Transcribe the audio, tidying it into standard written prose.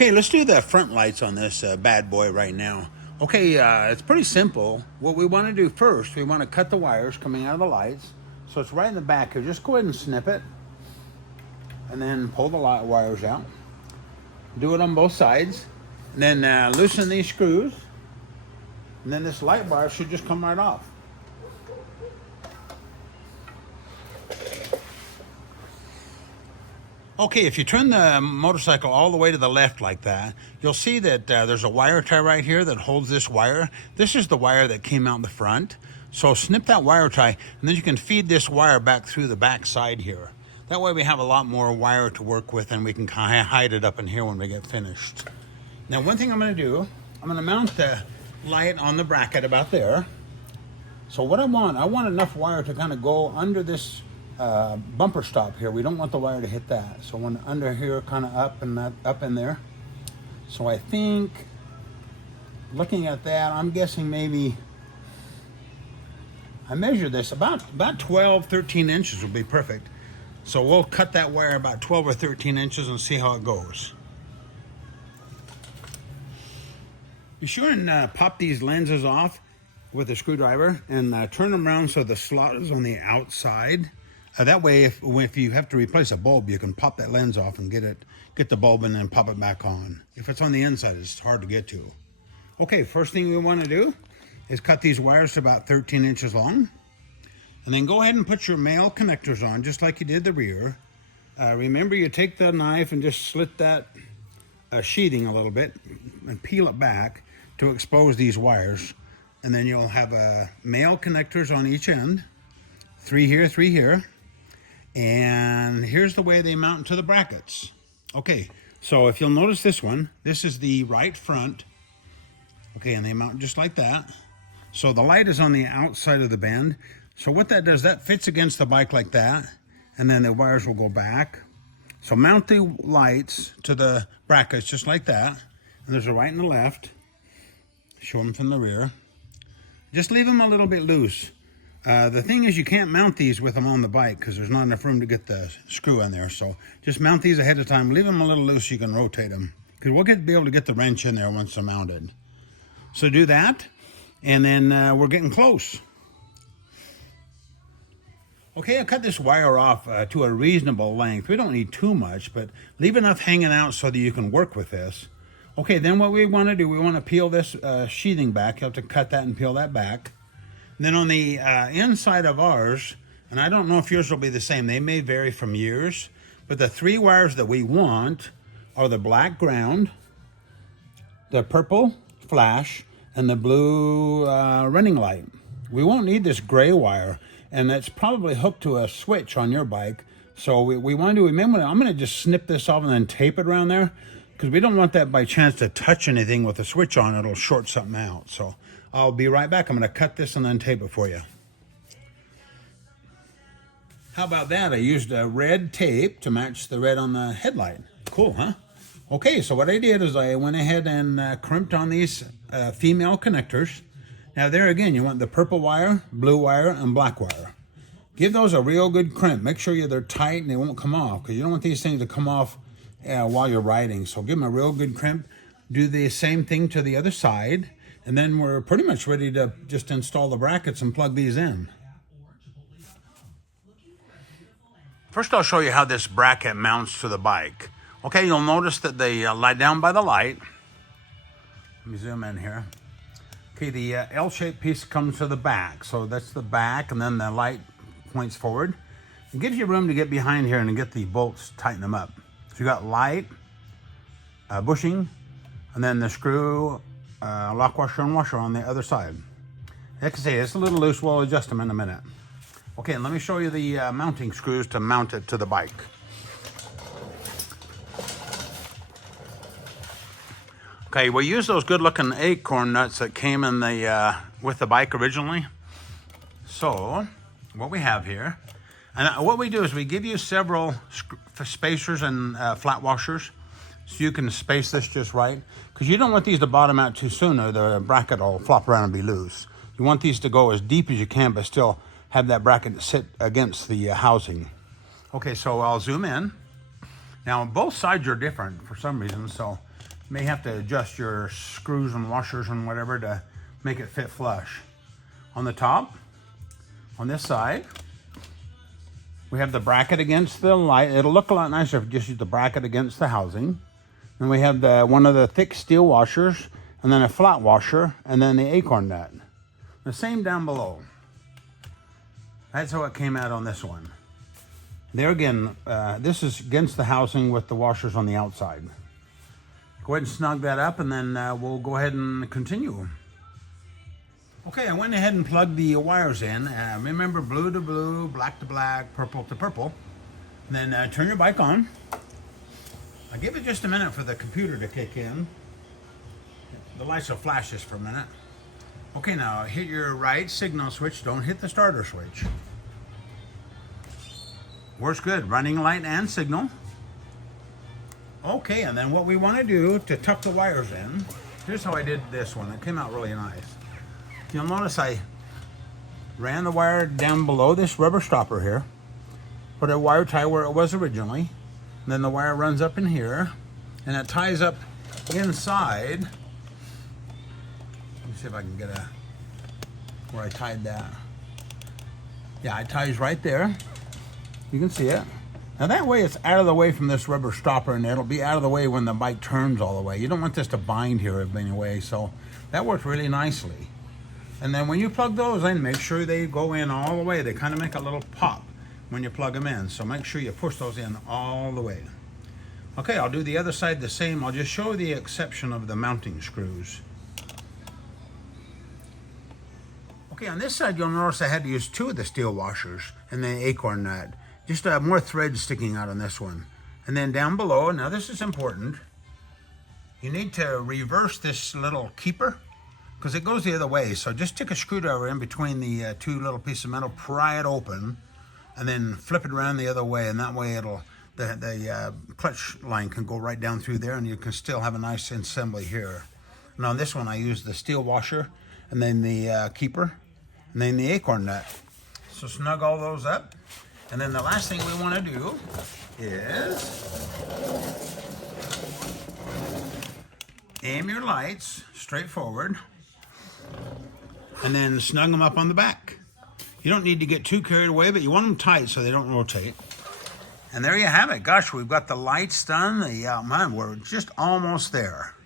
Okay, let's do the front lights on this bad boy right now. Okay, it's pretty simple. What we want to do first, we want to cut the wires coming out of the lights. So it's right in the back here. Just go ahead and snip it. And then pull the light wires out. Do it on both sides. And then loosen these screws. And then this light bar should just come right off. Okay, if you turn the motorcycle all the way to the left like that, you'll see that there's a wire tie right here that holds this wire. This is the wire that came out the front. So snip that wire tie, and then you can feed this wire back through the back side here. That way we have a lot more wire to work with, and we can kind of hide it up in here when we get finished. Now, one thing I'm going to do, I'm going to mount the light on the bracket about there. So what I want enough wire to kind of go under this bumper stop here. We don't want the wire to hit that. So one under here, kind of up and that up in there. So I think, looking at that, I'm guessing maybe, I measured this, about 12, 13 inches would be perfect. So we'll cut that wire about 12 or 13 inches and see how it goes. Be sure and pop these lenses off with a screwdriver and turn them around so the slot is on the outside. That way, if you have to replace a bulb, you can pop that lens off and get the bulb and then pop it back on. If it's on the inside, it's hard to get to. Okay, first thing we want to do is cut these wires to about 13 inches long. And then go ahead and put your male connectors on, just like you did the rear. Remember, you take the knife and just slit that sheathing a little bit and peel it back to expose these wires. And then you'll have male connectors on each end. 3 here, 3 here. And here's the way they mount to the brackets. Okay, so if you'll notice this one, this is the right front. Okay, and they mount just like that. So the light is on the outside of the bend. So what that does, that fits against the bike like that, and then the wires will go back. So mount the lights to the brackets just like that. And there's a right and a left. Show them from the rear. Just leave them a little bit loose. The thing is, you can't mount these with them on the bike because there's not enough room to get the screw in there. So just mount these ahead of time. Leave them a little loose so you can rotate them, because we'll be able to get the wrench in there once they're mounted. So do that, and then we're getting close. Okay, I cut this wire off to a reasonable length. We don't need too much, but leave enough hanging out so that you can work with this. Okay, then what we want to do, we want to peel this sheathing back. You have to cut that and peel that back. And then on the inside of ours, and I don't know if yours will be the same, they may vary from years, but the 3 wires that we want are the black ground, the purple flash, and the blue running light. We won't need this gray wire, and it's probably hooked to a switch on your bike. So we want to, remember, I'm going to just snip this off and then tape it around there, because we don't want that by chance to touch anything with a switch on. It'll short something out. So I'll be right back. I'm going to cut this and then tape it for you. How about that? I used a red tape to match the red on the headlight. Cool, huh? Okay, so what I did is I went ahead and crimped on these female connectors. Now there again, you want the purple wire, blue wire, and black wire. Give those a real good crimp. Make sure they're tight and they won't come off, because you don't want these things to come off while you're riding. So give them a real good crimp. Do the same thing to the other side. And then we're pretty much ready to just install the brackets and plug these in. First, I'll show you how this bracket mounts to the bike. Okay, you'll notice that they lie down by the light. Let me zoom in here. Okay, the L-shaped piece comes to the back. So that's the back, and then the light points forward. It gives you room to get behind here and get the bolts, tighten them up. So you got light, bushing, and then the screw, lock washer and washer on the other side. Like I say, it's a little loose. We'll adjust them in a minute. Okay, and let me show you the mounting screws to mount it to the bike. Okay, we use those good-looking acorn nuts that came in the with the bike originally. So, what we have here, and what we do is we give you several spacers and flat washers, so you can space this just right, because you don't want these to bottom out too soon or the bracket will flop around and be loose. You want these to go as deep as you can, but still have that bracket sit against the housing. Okay, so I'll zoom in. Now both sides are different for some reason, so you may have to adjust your screws and washers and whatever to make it fit flush. On the top, on this side, we have the bracket against the light. It'll look a lot nicer if you just use the bracket against the housing. Then we have one of the thick steel washers, and then a flat washer, and then the acorn nut. The same down below. That's how it came out on this one. There again, this is against the housing with the washers on the outside. Go ahead and snug that up, and then we'll go ahead and continue. Okay, I went ahead and plugged the wires in. Remember, blue to blue, black to black, purple to purple. And then turn your bike on. I'll give it just a minute for the computer to kick in. The lights will flash just for a minute. Okay, now hit your right signal switch. Don't hit the starter switch. Works good, running light and signal. Okay, and then what we want to do to tuck the wires in, here's how I did this one. It came out really nice. You'll notice I ran the wire down below this rubber stopper here, put a wire tie where it was originally, and then the wire runs up in here, and it ties up inside. Let me see if I can get where I tied that. Yeah, it ties right there. You can see it. Now that way it's out of the way from this rubber stopper, and it'll be out of the way when the bike turns all the way. You don't want this to bind here anyway, so that worked really nicely. And then when you plug those in, make sure they go in all the way. They kind of make a little pop when you plug them in, so make sure you push those in all the way. Okay, I'll do the other side the same. I'll just show the exception of the mounting screws. Okay, on this side, you'll notice I had to use 2 of the steel washers and the acorn nut. Just more thread sticking out on this one. And then down below, now this is important, you need to reverse this little keeper because it goes the other way. So just stick a screwdriver in between the 2 little pieces of metal, pry it open, and then flip it around the other way, and that way the clutch line can go right down through there, and you can still have a nice assembly here. And on this one, I used the steel washer, and then the keeper, and then the acorn nut. So snug all those up. And then the last thing we want to do is aim your lights straight forward and then snug them up on the back. You don't need to get too carried away, but you want them tight so they don't rotate. And there you have it. Gosh, we've got the lights done. Man, we're just almost there.